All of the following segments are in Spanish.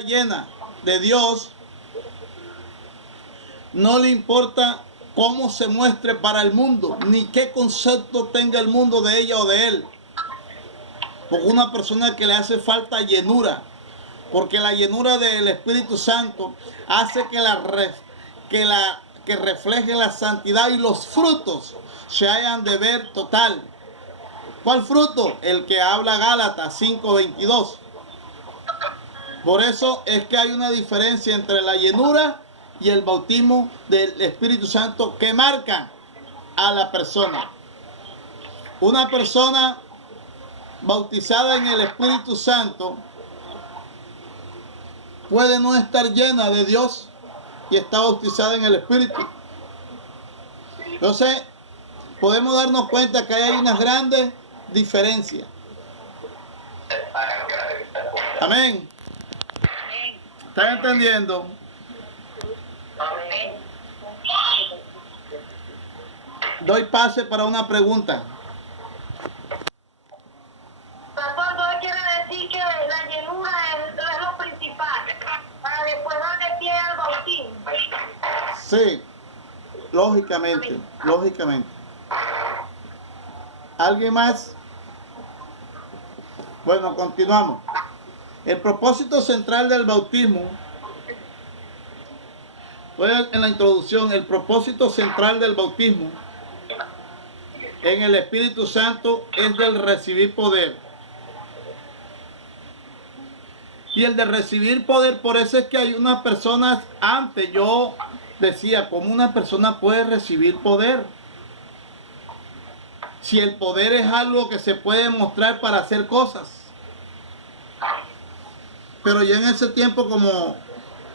llena de Dios, no le importa cómo se muestre para el mundo, ni qué concepto tenga el mundo de ella o de él. Porque una persona que le hace falta llenura, porque la llenura del Espíritu Santo hace que refleje la santidad y los frutos se hayan de ver total. ¿Cuál fruto? El que habla Gálatas 5:22. Por eso es que hay una diferencia entre la llenura y el bautismo del Espíritu Santo que marca a la persona. Una persona bautizada en el Espíritu Santo puede no estar llena de Dios y está bautizada en el Espíritu. Entonces, podemos darnos cuenta que hay unas grandes diferencias. Amén. ¿Están entendiendo? Doy pase para una pregunta. Pastor, ¿no quiere decir que la llenura es lo principal para después darle pie al bautismo? Sí, lógicamente, lógicamente. ¿Alguien más? Bueno, continuamos. El propósito central del bautismo, en la introducción, el propósito central del bautismo en el Espíritu Santo es del recibir poder. Y el de recibir poder, por eso es que hay unas personas, antes yo decía, ¿cómo una persona puede recibir poder? Si el poder es algo que se puede mostrar para hacer cosas. Pero yo en ese tiempo, como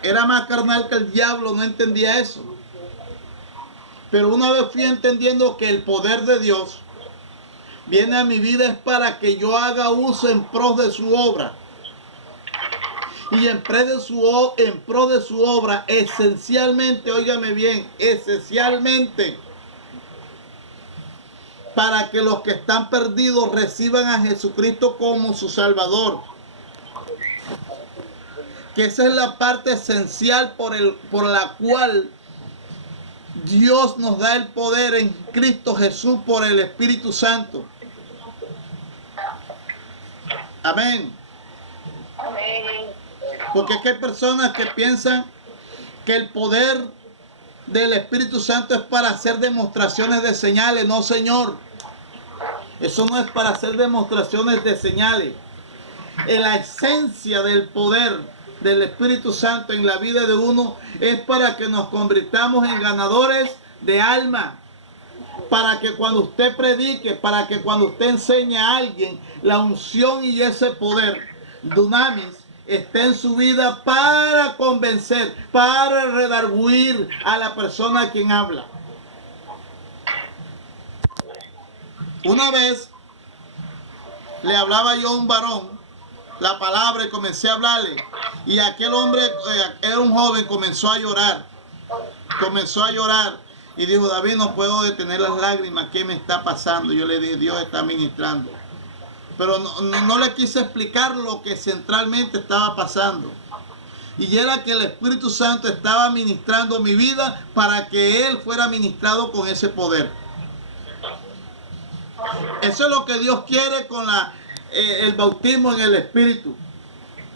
era más carnal que el diablo, no entendía eso. Pero una vez fui entendiendo que el poder de Dios viene a mi vida es para que yo haga uso en pro de su obra. Y en pro de su obra, esencialmente, óigame bien, esencialmente, para que los que están perdidos reciban a Jesucristo como su Salvador. Que esa es la parte esencial por la cual Dios nos da el poder en Cristo Jesús por el Espíritu Santo. Amén. Amén. Porque es que hay personas que piensan que el poder del Espíritu Santo es para hacer demostraciones de señales. No, Señor. Eso no es para hacer demostraciones de señales. En la esencia del poder del Espíritu Santo en la vida de uno es para que nos convirtamos en ganadores de alma. Para que cuando usted predique, para que cuando usted enseñe a alguien, la unción y ese poder, dunamis, esté en su vida para convencer, para redarguir a la persona a quien habla. Una vez le hablaba yo a un varón la palabra y comencé a hablarle. Y aquel hombre, era un joven, comenzó a llorar. Comenzó a llorar. Y dijo, David, no puedo detener las lágrimas. ¿Qué me está pasando? Yo le dije, Dios está ministrando. Pero no le quise explicar lo que centralmente estaba pasando. Y era que el Espíritu Santo estaba ministrando mi vida para que Él fuera ministrado con ese poder. Eso es lo que Dios quiere con el bautismo en el Espíritu.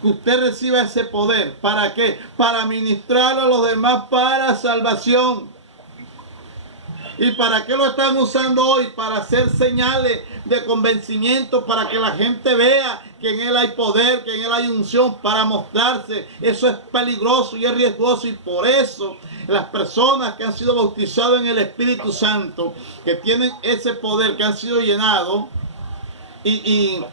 Que usted reciba ese poder. ¿Para qué? Para ministrar a los demás para salvación. ¿Y para qué lo están usando hoy? Para hacer señales de convencimiento, para que la gente vea que en Él hay poder, que en Él hay unción, para mostrarse. Eso es peligroso y es riesgoso, y por eso las personas que han sido bautizadas en el Espíritu Santo, que tienen ese poder, que han sido llenados y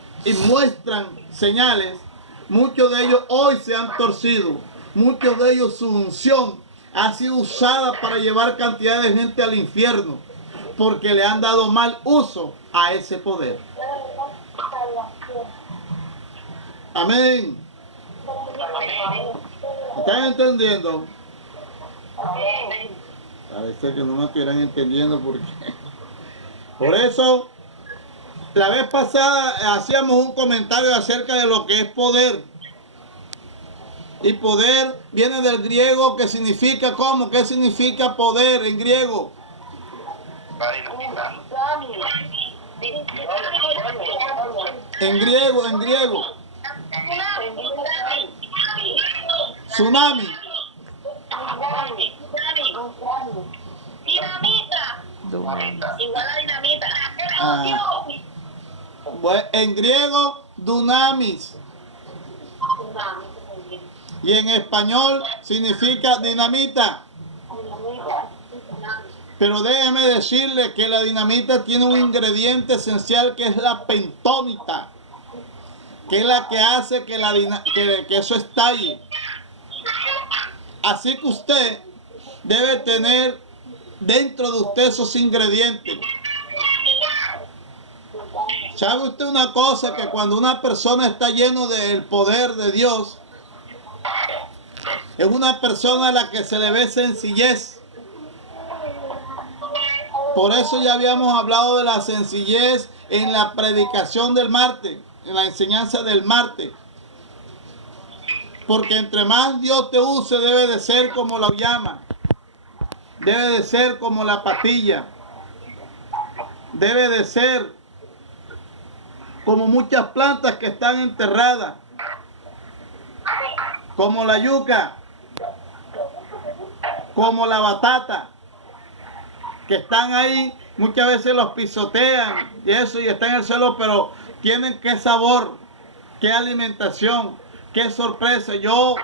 muestran señales, muchos de ellos hoy se han torcido. Muchos de ellos su unción ha sido usada para llevar cantidad de gente al infierno, porque le han dado mal uso a ese poder. Amén. ¿Están entendiendo? A veces que no me estuvieran entendiendo porque... Por eso, la vez pasada hacíamos un comentario acerca de lo que es poder. Y poder viene del griego que significa ¿cómo? ¿Qué significa poder en griego? En griego, en griego. Tsunami. Dinamita. Igual a dinamita. Ah. Bueno, en griego, dunamis. Y en español significa dinamita. Pero déjeme decirle que la dinamita tiene un ingrediente esencial que es la pentónita, que es la que hace que, que eso estalle. Así que usted debe tener dentro de usted esos ingredientes. ¿Sabe usted una cosa? Que cuando una persona está lleno del poder de Dios, es una persona a la que se le ve sencillez. Por eso ya habíamos hablado de la sencillez en la predicación del martes, en la enseñanza del martes. Porque entre más Dios te use, debe de ser como la llama, debe de ser como la patilla, debe de ser como muchas plantas que están enterradas, como la yuca, como la batata, que están ahí, muchas veces los pisotean y eso, y están en el suelo, pero tienen qué sabor, qué alimentación, qué sorpresa. Yo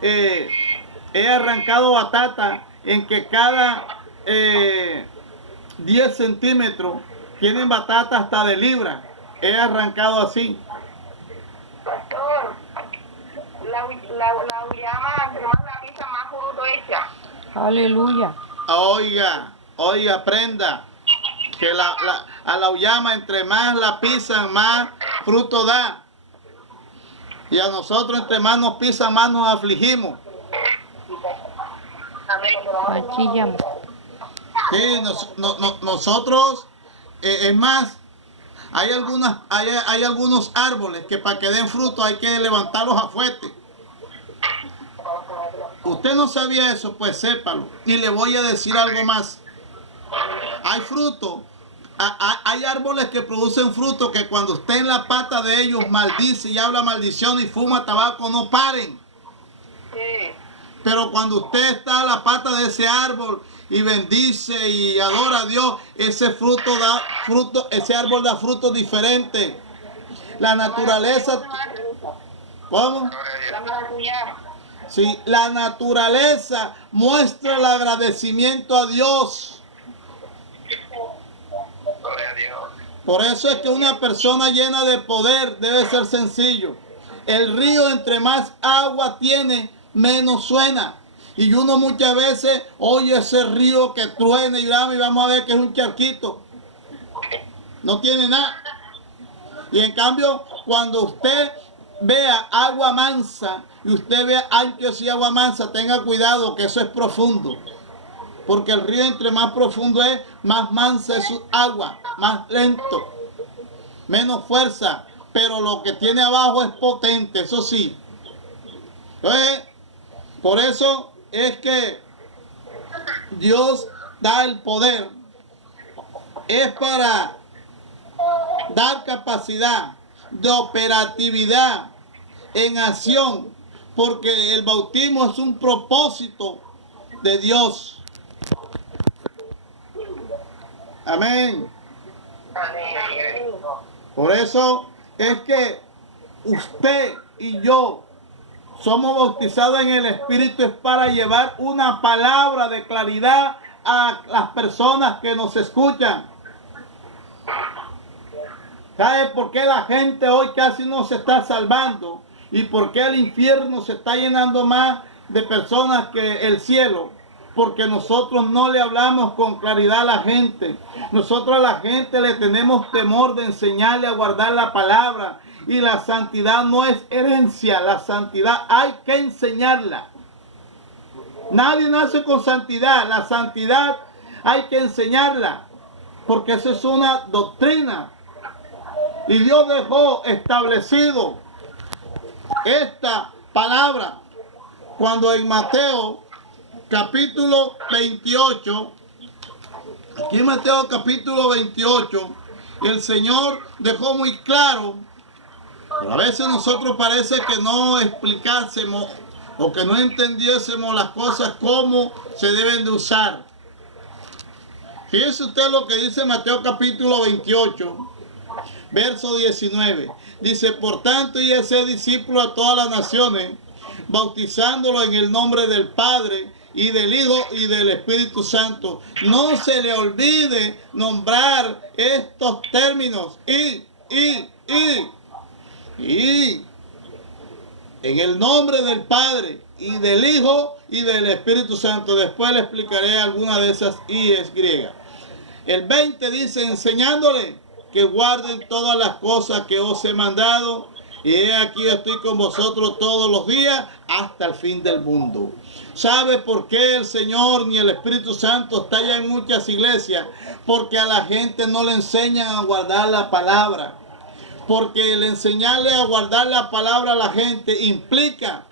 he arrancado batata en que cada 10 centímetros tienen batata hasta de libra. He arrancado así. Pastor, la uyama, entre más la pizza, más fruto echa. Aleluya. Oiga, aprenda que a la uyama entre más la pisan, más fruto da. Y a nosotros entre más nos pisan, más nos afligimos. Machillamos. Sí, nosotros, es más, hay algunos árboles que para que den fruto hay que levantarlos a fuerte. Usted no sabía eso, pues sépalo. Y le voy a decir algo más. Hay fruto, hay árboles que producen fruto que cuando usted en la pata de ellos maldice y habla maldición y fuma tabaco, no paren. Pero cuando usted está a la pata de ese árbol y bendice y adora a Dios, ese fruto da fruto, ese árbol da frutos diferentes. La naturaleza, ¿cómo? La maracuyá. Sí, la naturaleza muestra el agradecimiento a Dios. Por eso es que una persona llena de poder debe ser sencillo. El río entre más agua tiene, menos suena. Y uno muchas veces oye ese río que truena y vamos a ver que es un charquito. No tiene nada. Y en cambio, cuando usted vea agua mansa y usted vea anchos y agua mansa, tenga cuidado que eso es profundo. Porque el río entre más profundo es, más mansa es su agua, más lento, menos fuerza. Pero lo que tiene abajo es potente, eso sí. Entonces, por eso es que Dios da el poder. Es para dar capacidad de operatividad en acción, porque el bautismo es un propósito de Dios. Amén. Por eso es que usted y yo somos bautizados en el Espíritu, es para llevar una palabra de claridad a las personas que nos escuchan. ¿Sabe por qué la gente hoy casi no se está salvando? ¿Y por qué el infierno se está llenando más de personas que el cielo? Porque nosotros no le hablamos con claridad a la gente. Nosotros a la gente le tenemos temor de enseñarle a guardar la palabra. Y la santidad no es herencia, la santidad hay que enseñarla. Nadie nace con santidad, la santidad hay que enseñarla. Porque eso es una doctrina. Y Dios dejó establecido esta palabra Cuando en Mateo capítulo 28, aquí en Mateo capítulo 28, el Señor dejó muy claro, pero a veces nosotros parece que no explicásemos o que no entendiésemos las cosas como se deben de usar. Fíjese usted lo que dice Mateo capítulo 28, verso 19. Dice, por tanto, y ese discípulo a todas las naciones, bautizándolo en el nombre del Padre y del Hijo y del Espíritu Santo. No se le olvide nombrar estos términos. Y en el nombre del Padre y del Hijo y del Espíritu Santo. Después le explicaré alguna de esas es griegas. El 20 dice, enseñándole que guarden todas las cosas que os he mandado. Y he aquí estoy con vosotros todos los días hasta el fin del mundo. ¿Sabe por qué el Señor ni el Espíritu Santo está ya en muchas iglesias? Porque a la gente no le enseñan a guardar la palabra. Porque el enseñarle a guardar la palabra a la gente implica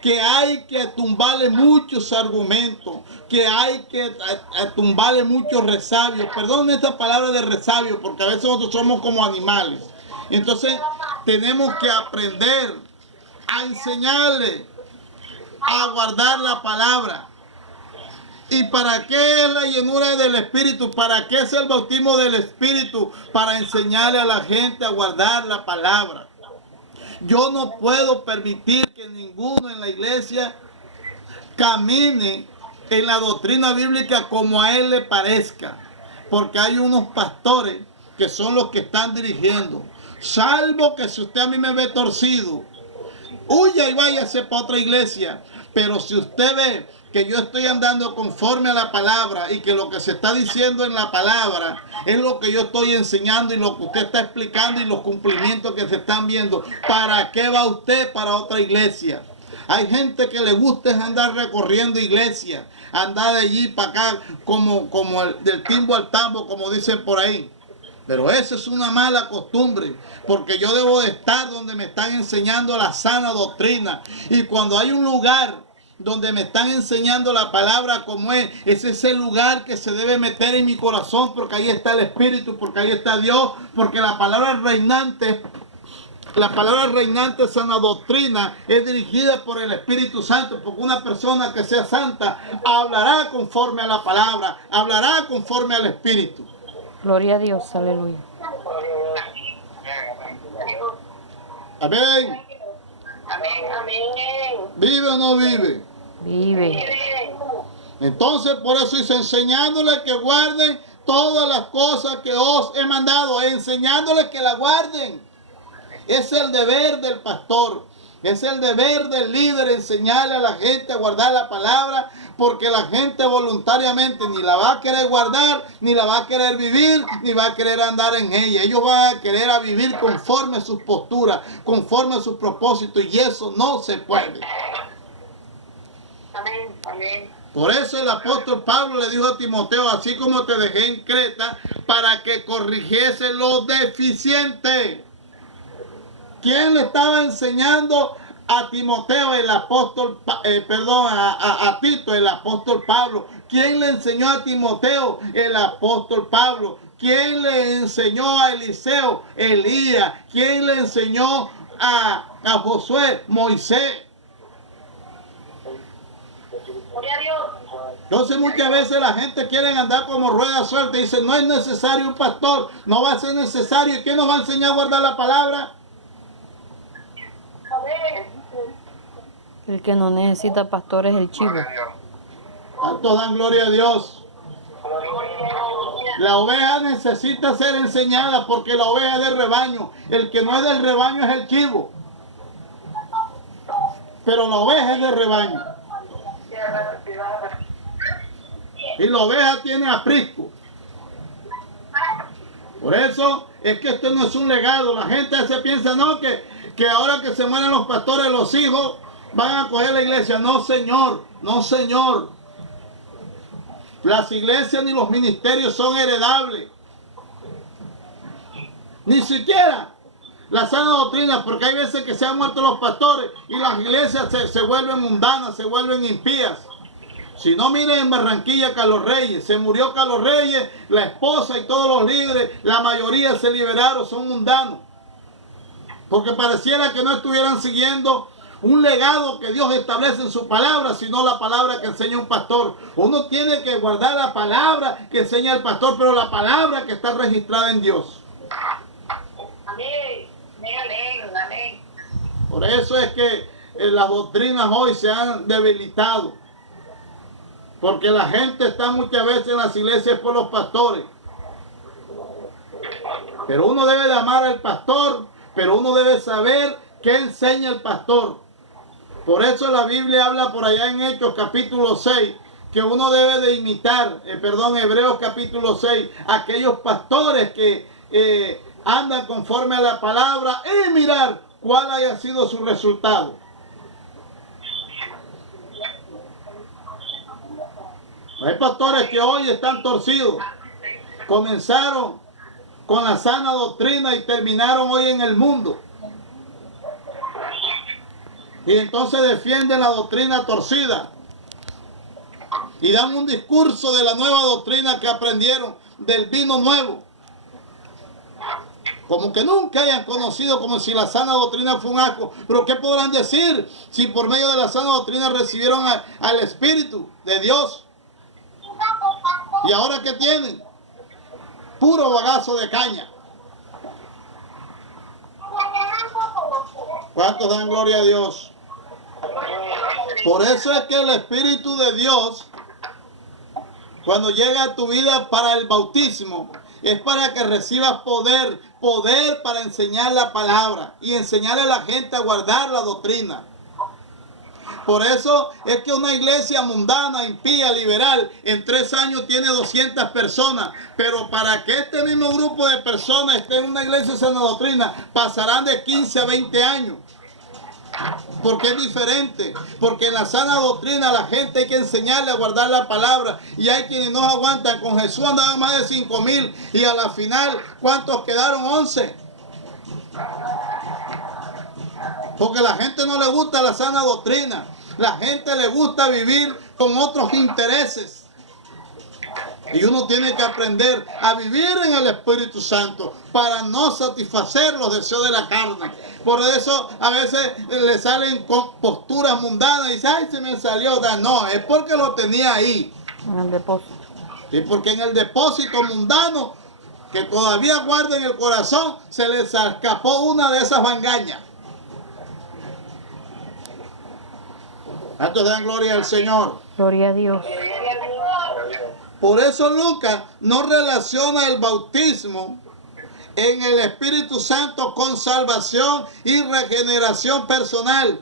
que hay que tumbarle muchos argumentos, que hay que tumbarle muchos resabios. Perdón esta palabra de resabio, porque a veces nosotros somos como animales. Entonces tenemos que aprender a enseñarle a guardar la palabra. ¿Y para qué es la llenura del Espíritu? ¿Para qué es el bautismo del Espíritu? Para enseñarle a la gente a guardar la palabra. Yo no puedo permitir que ninguno en la iglesia camine en la doctrina bíblica como a él le parezca. Porque hay unos pastores que son los que están dirigiendo. Salvo que si usted a mí me ve torcido, huya y váyase para otra iglesia. Pero si usted ve que yo estoy andando conforme a la palabra y que lo que se está diciendo en la palabra es lo que yo estoy enseñando y lo que usted está explicando y los cumplimientos que se están viendo, ¿para qué va usted para otra iglesia? Hay gente que le gusta es andar recorriendo iglesias, andar de allí para acá como del timbo al tambo, como dicen por ahí. Pero eso es una mala costumbre, porque yo debo de estar donde me están enseñando la sana doctrina. Y cuando hay un lugar donde me están enseñando la palabra como es ese lugar que se debe meter en mi corazón, porque ahí está el Espíritu, porque ahí está Dios, porque la palabra reinante sana doctrina es dirigida por el Espíritu Santo, porque una persona que sea santa hablará conforme a la palabra, hablará conforme al Espíritu. Gloria a Dios, aleluya. Amén. Amén. ¿Vive o no vive? Vive. Entonces por eso dice, enseñándoles que guarden todas las cosas que os he mandado, enseñándoles que la guarden. Es el deber del pastor, es el deber del líder enseñarle a la gente a guardar la palabra, porque la gente voluntariamente ni la va a querer guardar, ni la va a querer vivir, ni va a querer andar en ella. Ellos van a querer a vivir conforme a sus posturas, conforme a sus propósitos, y eso no se puede. Amén. Amén. Por eso el apóstol Pablo le dijo a Timoteo, así como te dejé en Creta, para que corrigiese lo deficiente. ¿Quién le estaba enseñando a Timoteo, el apóstol, a Tito, el apóstol Pablo? ¿Quién le enseñó a Timoteo? El apóstol Pablo. ¿Quién le enseñó a Eliseo? Elías. ¿Quién le enseñó a Josué? Moisés. Gloria a Dios. Entonces muchas veces la gente quiere andar como rueda suelta y dice, no es necesario un pastor, no va a ser necesario. ¿Quién nos va a enseñar a guardar la palabra? Amén. El que no necesita pastor es el chivo. ¿Cuántos dan gloria a Dios? La oveja necesita ser enseñada porque la oveja es del rebaño. El que no es del rebaño es el chivo. Pero la oveja es del rebaño. Y la oveja tiene aprisco. Por eso es que esto no es un legado. La gente se piensa, no, que ahora que se mueren los pastores, los hijos van a coger la iglesia. No, señor, no, señor. Las iglesias ni los ministerios son heredables. Ni siquiera la sana doctrina, porque hay veces que se han muerto los pastores y las iglesias se vuelven mundanas, se vuelven impías. Si no, miren en Barranquilla Carlos Reyes, se murió Carlos Reyes, la esposa y todos los líderes, la mayoría se liberaron, son mundanos. Porque pareciera que no estuvieran siguiendo un legado que Dios establece en su palabra, sino la palabra que enseña un pastor. Uno tiene que guardar la palabra que enseña el pastor, pero la palabra que está registrada en Dios. Amén, amén, amén. Por eso es que las doctrinas hoy se han debilitado. Porque la gente está muchas veces en las iglesias por los pastores. Pero uno debe de amar al pastor, pero uno debe saber qué enseña el pastor. Por eso la Biblia habla por allá en Hechos capítulo 6, que uno debe de imitar, Hebreos capítulo 6, aquellos pastores que andan conforme a la palabra y mirar cuál haya sido su resultado. Hay pastores que hoy están torcidos. Comenzaron con la sana doctrina y terminaron hoy en el mundo. Y entonces defienden la doctrina torcida. Y dan un discurso de la nueva doctrina que aprendieron, del vino nuevo. Como que nunca hayan conocido, como si la sana doctrina fue un asco. Pero ¿qué podrán decir si por medio de la sana doctrina recibieron al Espíritu de Dios? ¿Y ahora qué tienen? Puro bagazo de caña. ¿Cuántos dan gloria a Dios? Por eso es que el Espíritu de Dios, cuando llega a tu vida para el bautismo, es para que recibas poder para enseñar la palabra y enseñarle a la gente a guardar la doctrina. Por eso es que una iglesia mundana, impía, liberal, en 3 años tiene 200 personas. Pero para que este mismo grupo de personas esté en una iglesia de sana doctrina, pasarán de 15 a 20 años. Porque es diferente. Porque en la sana doctrina a la gente hay que enseñarle a guardar la palabra. Y hay quienes no aguantan. Con Jesús andaban más de 5,000. Y a la final, ¿cuántos quedaron? 11. Porque a la gente no le gusta la sana doctrina. La gente le gusta vivir con otros intereses. Y uno tiene que aprender a vivir en el Espíritu Santo para no satisfacer los deseos de la carne. Por eso a veces le salen con posturas mundanas y dice, ay, se me salió. No, es porque lo tenía ahí. En el depósito. Y porque en el depósito mundano que todavía guarda en el corazón, se les escapó una de esas vangañas. ¿Cuántos dan gloria al Señor? Gloria a Dios. Por eso Lucas no relaciona el bautismo en el Espíritu Santo con salvación y regeneración personal.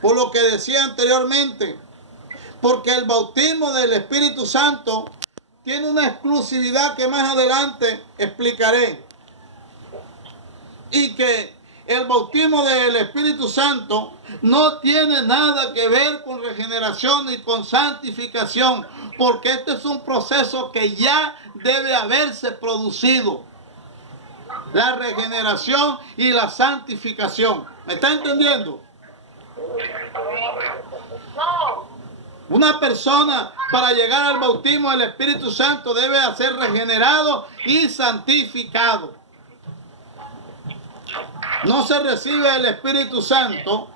Por lo que decía anteriormente. Porque el bautismo del Espíritu Santo tiene una exclusividad que más adelante explicaré. Y que el bautismo del Espíritu Santo no tiene nada que ver con regeneración ni con santificación, porque este es un proceso que ya debe haberse producido. La regeneración y la santificación. ¿Me está entendiendo? No. Una persona para llegar al bautismo del Espíritu Santo debe ser regenerado y santificado. No se recibe el Espíritu Santo.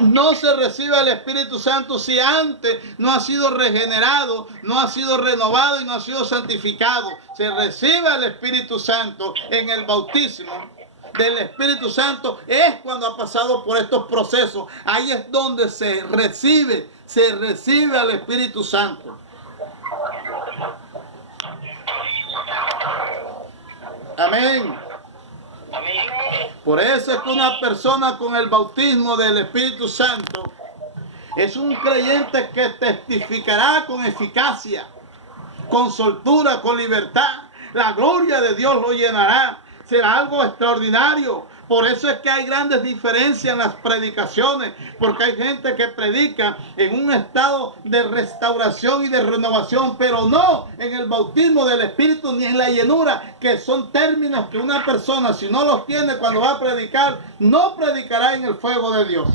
No se recibe el Espíritu Santo si antes no ha sido regenerado, no ha sido renovado y no ha sido santificado. Se recibe el Espíritu Santo en el bautismo del Espíritu Santo. Es cuando ha pasado por estos procesos. Ahí es donde se recibe al Espíritu Santo. Amén. Por eso es que una persona con el bautismo del Espíritu Santo es un creyente que testificará con eficacia, con soltura, con libertad. La gloria de Dios lo llenará. Será algo extraordinario, Por eso es que hay grandes diferencias en las predicaciones, porque hay gente que predica en un estado de restauración y de renovación, pero no en el bautismo del Espíritu ni en la llenura, que son términos que una persona, si no los tiene cuando va a predicar, no predicará en el fuego de Dios.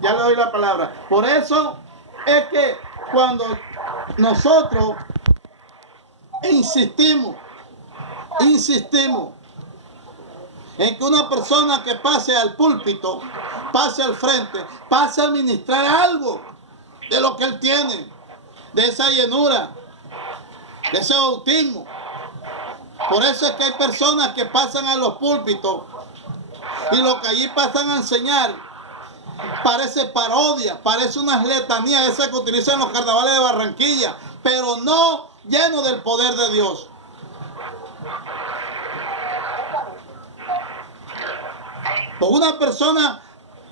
Ya le doy la palabra. Por eso es que cuando nosotros insistimos en que una persona que pase al púlpito, pase al frente, pase a ministrar algo de lo que él tiene, de esa llenura, de ese bautismo. Por eso es que hay personas que pasan a los púlpitos y lo que allí pasan a enseñar parece parodia, parece unas letanías esas que utilizan los carnavales de Barranquilla, pero no lleno del poder de Dios. Pues una persona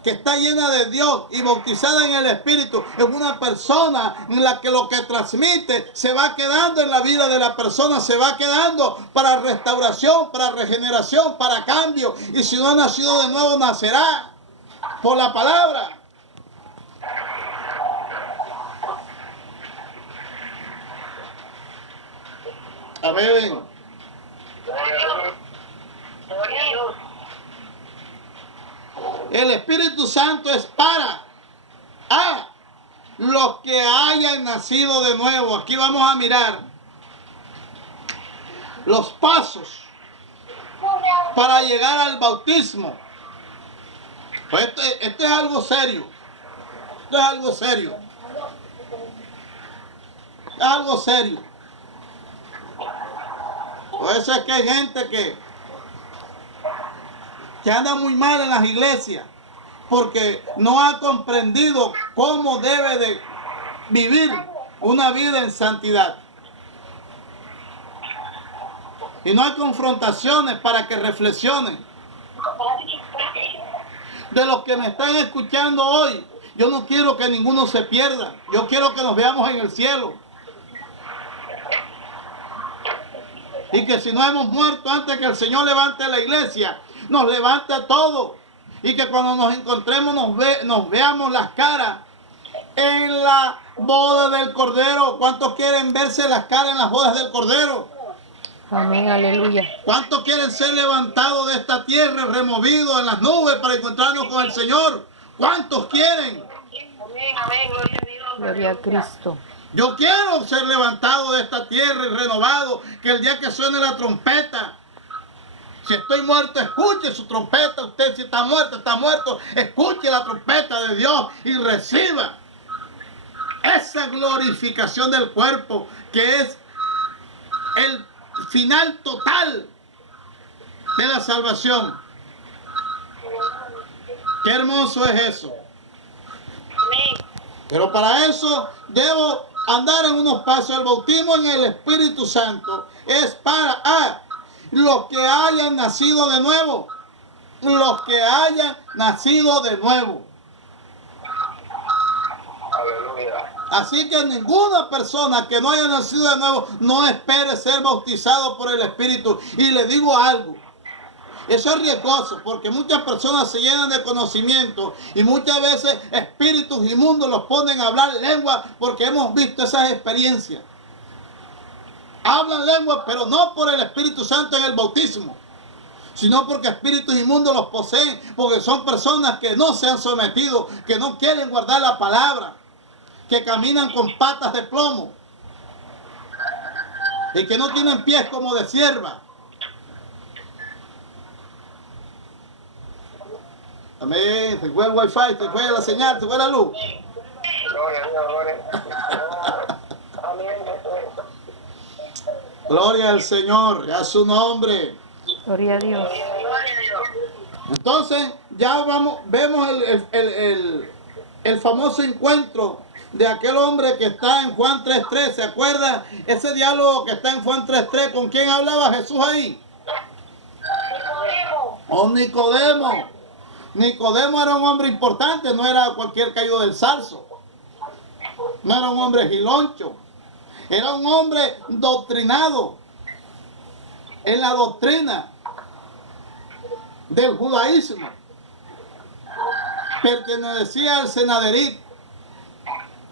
que está llena de Dios y bautizada en el Espíritu es una persona en la que lo que transmite se va quedando en la vida de la persona, se va quedando para restauración, para regeneración, para cambio. Y si no ha nacido de nuevo, nacerá por la palabra. Amén. El Espíritu Santo es para los que hayan nacido de nuevo. Aquí vamos a mirar los pasos para llegar al bautismo. Pues esto es algo serio. Esto es algo serio. Es algo serio. Por eso es que hay gente que anda muy mal en las iglesias, porque no ha comprendido cómo debe de vivir una vida en santidad. Y no hay confrontaciones para que reflexionen. De los que me están escuchando hoy, yo no quiero que ninguno se pierda. Yo quiero que nos veamos en el cielo. Y que si no hemos muerto antes que el Señor levante la iglesia, nos levante a todos. Y que cuando nos encontremos nos veamos las caras en la boda del Cordero. ¿Cuántos quieren verse las caras en las bodas del Cordero? Amén, aleluya. ¿Cuántos quieren ser levantados de esta tierra, removidos en las nubes para encontrarnos con el Señor? ¿Cuántos quieren? Amén, amén, gloria a Dios. Gloria a Cristo. Yo quiero ser levantado de esta tierra y renovado, que el día que suene la trompeta, si estoy muerto, escuche su trompeta. Usted si está muerto, escuche la trompeta de Dios y reciba esa glorificación del cuerpo, que es el final total de la salvación. Qué hermoso es eso. Amén. Pero para eso debo andar en unos pasos. El bautismo en el Espíritu Santo es para los que hayan nacido de nuevo. Los que hayan nacido de nuevo. Aleluya. Así que ninguna persona que no haya nacido de nuevo no espere ser bautizado por el Espíritu. Y le digo algo. Eso es riesgoso, porque muchas personas se llenan de conocimiento y muchas veces espíritus inmundos los ponen a hablar lengua, porque hemos visto esas experiencias. Hablan lengua, pero no por el Espíritu Santo en el bautismo, sino porque espíritus inmundos los poseen, porque son personas que no se han sometido, que no quieren guardar la palabra, que caminan con patas de plomo y que no tienen pies como de cierva. Amén. Se fue el wifi, se fue la señal, se fue la luz. Gloria a Dios, gloria a Dios. Amén. Gloria al Señor, a su nombre. Gloria a Dios. Gloria a Dios. Entonces, ya vemos el famoso encuentro de aquel hombre que está en Juan 3:3. ¿Se acuerda ese diálogo que está en Juan 3:3? ¿Con quién hablaba Jesús ahí? Nicodemo. Con Nicodemo. Nicodemo era un hombre importante, no era cualquier caído del zarzo. No era un hombre giloncho. Era un hombre doctrinado en la doctrina del judaísmo. Pertenecía al Senaderit,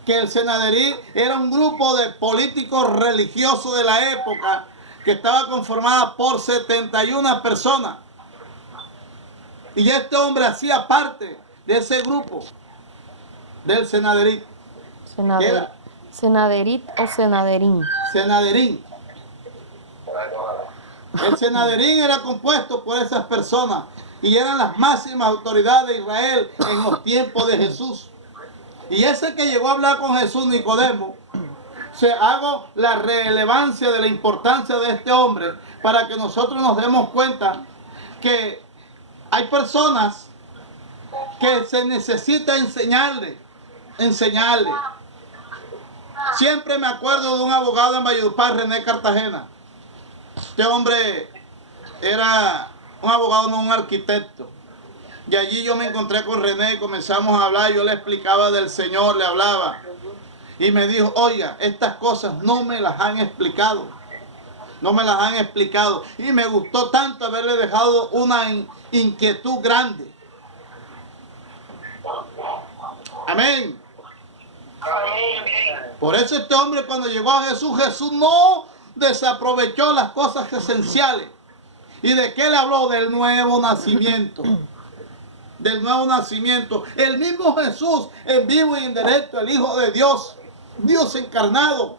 que el Senaderit era un grupo de políticos religiosos de la época que estaba conformada por 71 personas. Y este hombre hacía parte de ese grupo del Senaderit. Senaderit o Senaderín. Senaderín. El Senaderín era compuesto por esas personas y eran las máximas autoridades de Israel en los tiempos de Jesús. Y ese que llegó a hablar con Jesús, Nicodemo, se hago la relevancia de la importancia de este hombre para que nosotros nos demos cuenta que hay personas que se necesita enseñarle. Siempre me acuerdo de un abogado en Valledupar, René Cartagena. Este hombre era un abogado, no un arquitecto. Y allí yo me encontré con René y comenzamos a hablar. Yo le explicaba del Señor, le hablaba. Y me dijo, oiga, estas cosas no me las han explicado. No me las han explicado. Y me gustó tanto haberle dejado una inquietud grande. Amén. Por eso este hombre cuando llegó a Jesús, Jesús no desaprovechó las cosas esenciales. ¿Y de qué le habló? Del nuevo nacimiento. Del nuevo nacimiento. El mismo Jesús, en vivo y en directo, el Hijo de Dios, Dios encarnado,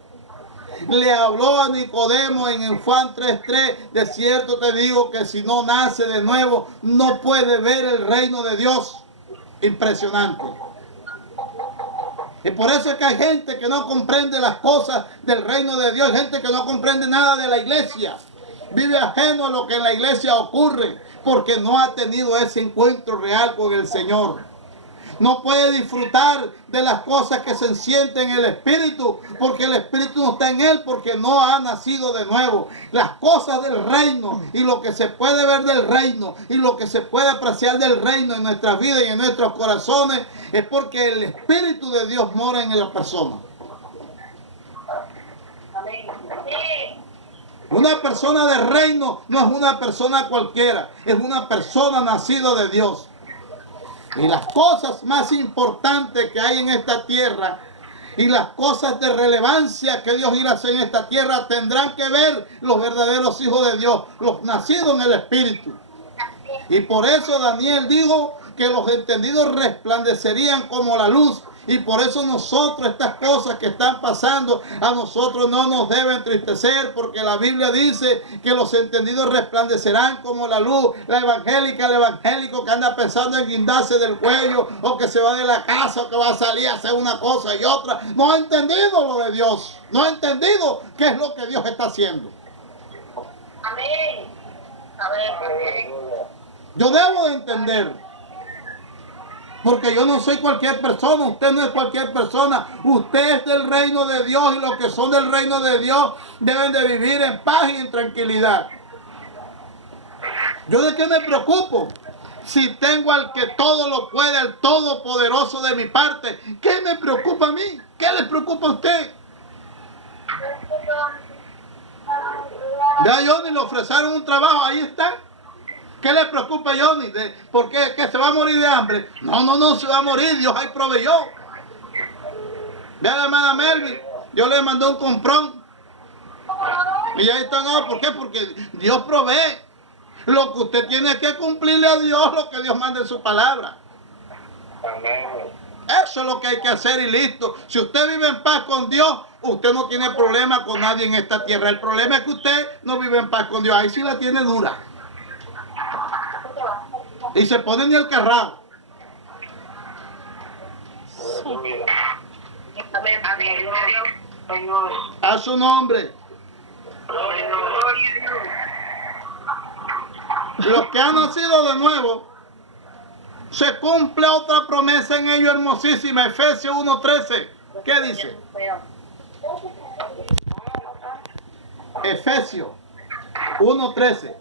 le habló a Nicodemo en Juan 3:3, de cierto te digo que si no nace de nuevo, no puede ver el reino de Dios. Impresionante. Y por eso es que hay gente que no comprende las cosas del reino de Dios, gente que no comprende nada de la iglesia. Vive ajeno a lo que en la iglesia ocurre, porque no ha tenido ese encuentro real con el Señor. No puede disfrutar de las cosas que se sienten en el Espíritu, porque el Espíritu no está en él, porque no ha nacido de nuevo. Las cosas del reino y lo que se puede ver del reino y lo que se puede apreciar del reino en nuestras vidas y en nuestros corazones es porque el Espíritu de Dios mora en la persona. Una persona de reino no es una persona cualquiera, es una persona nacida de Dios. Y las cosas más importantes que hay en esta tierra y las cosas de relevancia que Dios irá a hacer en esta tierra tendrán que ver los verdaderos hijos de Dios, los nacidos en el Espíritu. Y por eso Daniel dijo que los entendidos resplandecerían como la luz. Y por eso nosotros, estas cosas que están pasando, a nosotros no nos deben entristecer, porque la Biblia dice que los entendidos resplandecerán como la luz. La evangélica, el evangélico que anda pensando en guindarse del cuello, o que se va de la casa, o que va a salir a hacer una cosa y otra, no ha entendido lo de Dios, no ha entendido qué es lo que Dios está haciendo. Amén. Amén. Yo debo de entender. Porque yo no soy cualquier persona, usted no es cualquier persona, usted es del reino de Dios y los que son del reino de Dios deben de vivir en paz y en tranquilidad. ¿Yo de qué me preocupo? Si tengo al que todo lo puede, al todopoderoso de mi parte, ¿qué me preocupa a mí? ¿Qué le preocupa a usted? Ya a Johnny le ofrecieron un trabajo, ahí está. ¿Qué le preocupa a Johnny? ¿Por qué? ¿Que se va a morir de hambre? No se va a morir, Dios ahí proveyó. Ve a la hermana Melvin, Dios le mandó un comprón. Y ahí están, ¿por qué? Porque Dios provee. Lo que usted tiene que cumplirle a Dios, lo que Dios manda en su palabra. Eso es lo que hay que hacer y listo. Si usted vive en paz con Dios, usted no tiene problema con nadie en esta tierra. El problema es que usted no vive en paz con Dios. Ahí sí la tiene dura. Y se pone ni el carrao. A su nombre. Los que han nacido de nuevo, se cumple otra promesa en ellos hermosísima. Efesios 1:13. ¿Qué dice? Efesios 1:13.